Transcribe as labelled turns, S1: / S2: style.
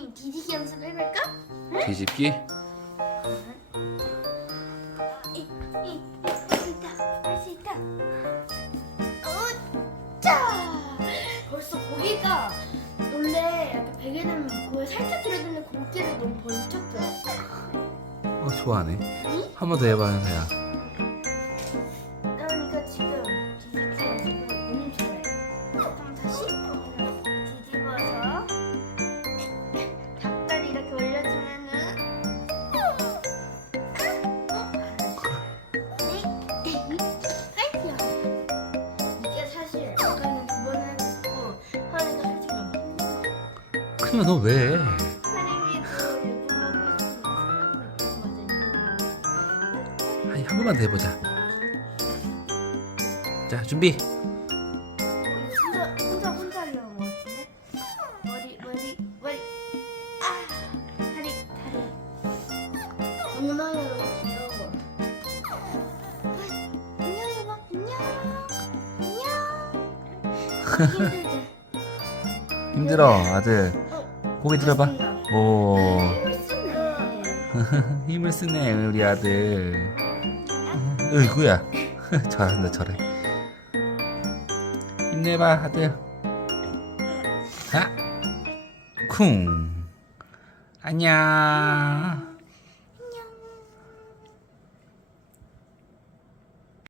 S1: 우리 뒤지기 연습 해볼까?
S2: 뒤집기?
S1: 할수 있다. 할 수 있다. 어짜. 벌써 고기가 원래 약간 베개 되면 그걸 살짝 들어드는 고기를 너무 번쩍 들었어.
S2: 어 좋아하네
S1: 응?
S2: 한번 더 해봐 현서야 큰일 너왜
S1: 하림이도 예쁜 먹고 싶으면 맞아.
S2: 아니 한 번만 더 해보자. 자 준비.
S1: 아
S2: 힘들어 아들.
S1: 어,
S2: 고개 들어봐. 오. 힘을 쓰네 우리 아들. 으이구야. 잘한다 잘해. 힘내봐 아들. 자, 쿵. 안녕